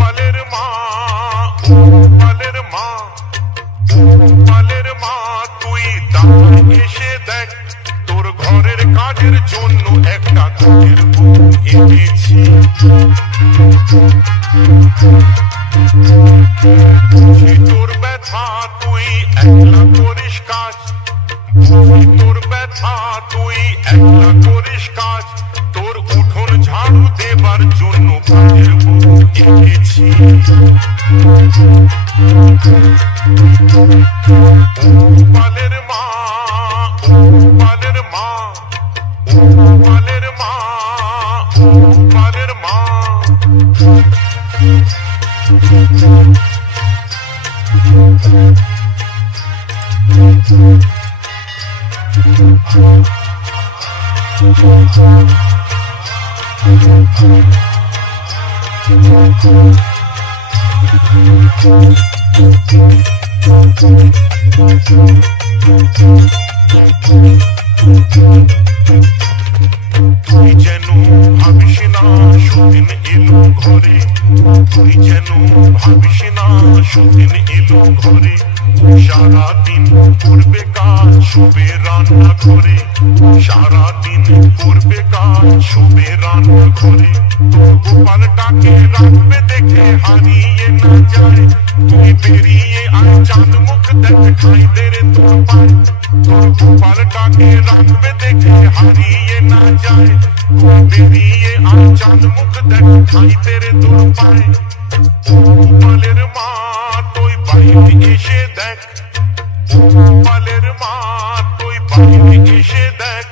পালের মা, পালের মা, পালের মা, তুই দাঁড় এসে দেখ, তোর ঘরের কাজের জন্য একটা কাজের বউ এনেছি। তোর ব্যথা তুই একলা করিস কাজ, তোর ব্যথা তুই একলা করিস কাজ, তোর উঠোন ঝাড়ু দেবার জন্য কাজের বউ এনেছি। পালের মা, পালের মা, পালের মা, পালের মা, তুই যেন ভাবিস না সতীন এলো ঘরে, তুই যেন ভাবিস না সতীন এলো ঘরে, সারাদিন করবে কাজ শোবে রান্না ঘরে, সারাদিন করবে কাজ শোবে রান্না ঘরে। তোর গোপালটাকে রাখবে দেখে হারিয়ে না যায়, তুই বেরিয়ে আয় চাঁদ মুখ দেখ খাই দে রে তোর পায়। তোর গোপালটাকে রাখবে দেখে হারিয়ে না যায়, তুই বেরিয়ে আয় চাঁদ মুখ দেখ খাই দে রে তোর পায়। পালের মা তুই বাইরে এসে দেখ, পালের মা তুই বাইরে এসে দেখ,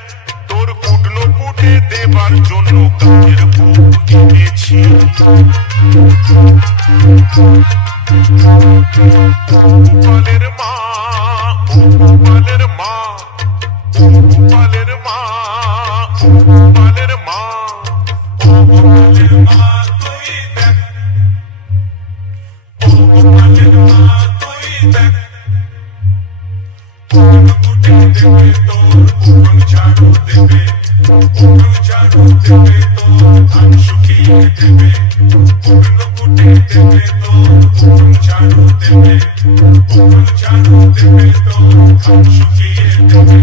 তোর কুটনো কুটে দেবার জন্য কাজের বউ এনেছি। পালের মা, পালের মা, পালের মা, পালের মা, পালের মা তুই দেখ, পালের মা তুই দেখ, কুটে দেবে তোর উঠোন ঝাড়ু দেবে, উঠোন ঝাড়ু দেবে তোর ধান শুকিয়ে দেবে, কুটনো কুটে দেবে তোর উঠোন ঝাড়ু দেবে, উঠোন ঝাড়ু দেবে তোর ধান শুকিয়ে দেবে।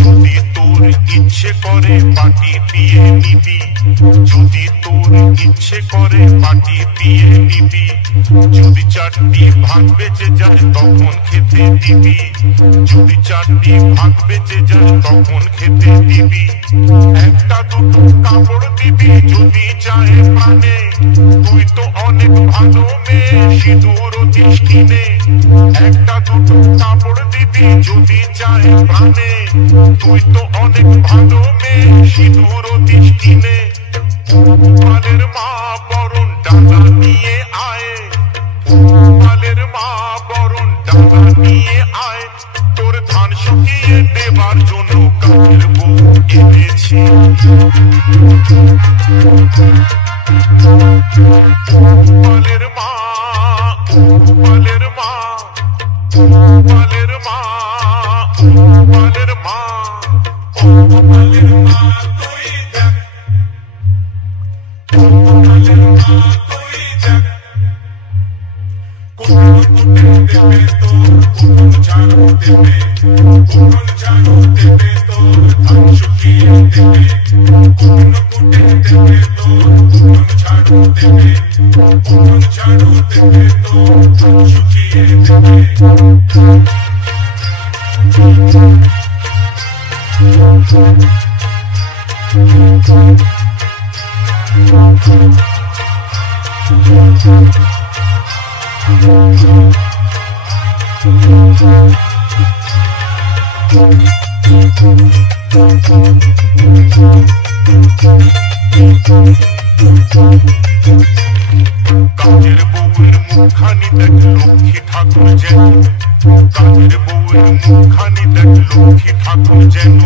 যদি তোর ইচ্ছে করে পাটি দিয়ে নিবি, যদি তোর ইচ্ছে করে পাটি দিয়ে নিবি, যদি চারটি ভাগ বেঁচে যায় তখন খেতে দিবি, যদি চারটি ভাগ বেঁচে যায় তখন খেতে দিবি। একটা দুটো কাপড় দিবি যদি চায় প্রাণে, তুই তো অনেক ভালো মেয়ে সিঁদুর দিস কিনে। একটা দুটো কাপড় দিবি যদি চায় প্রাণে, তুই তো অনেক ভালো মেয়ে সিঁদুর দিস কিনে। পালের মা বরণ ডালা নিয়ে আয়, পালের মা বরণ ডালা নিয়ে আয়, তোর ধান শুকিয়ে দেবার জন্য কাজের বউ এনেছি। পালের মা, পালের মা, পালের মা, পালের মা, পালের মা তুই দেখ, পালের মা তুই দেখ, কুটনো কুটে দেবে তোর উঠোন ঝাড়ু দেবে, উঠোন ঝাড়ু দেবে তোর ধান শুকিয়ে দেবে, কুটনো কুটে দেবে তোর উঠোন ঝাড়ু দেবে, উঠোন ঝাড়ু দেবে তোর ধান শুকিয়ে দেবে। কাজের বউয়ের মুখখানি দেখ লক্ষ্মী ঠাকুর যেন, কাজের বউয়ের মুখখানি দেখ লক্ষ্মী ঠাকুর যেন,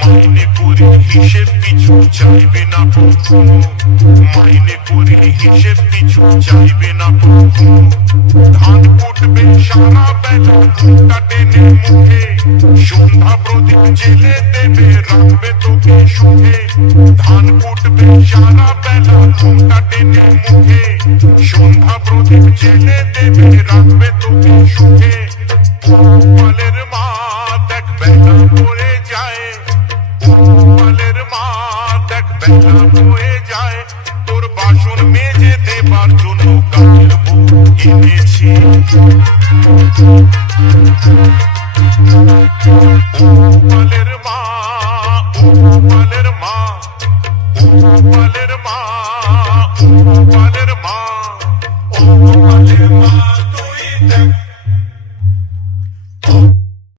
মাইনে করে হিসেব পিছু চাইবে না কখনো, মাইনে করে হিসেব পিছু চাইবে না কখনো। ধান কুটবে সারা বেলা ঘুমটা টেনে মুখে, সন্ধ্যা প্রদীপ জেলে দেবে রাখবে তোকে সুখে। ধান কুটবে সারা বেলা ঘুমটা টেনে মুখে, সন্ধ্যা প্রদীপ জেলে দেবে রাখবে তোকে সুখে। গোপালের মা দেখ বেলা পড়ে যায়, গোপালের মা দেখ বেলা পড়ে যায়, তোর বাসন মেজে দেবার জন্য কাজের বউ এনেছি।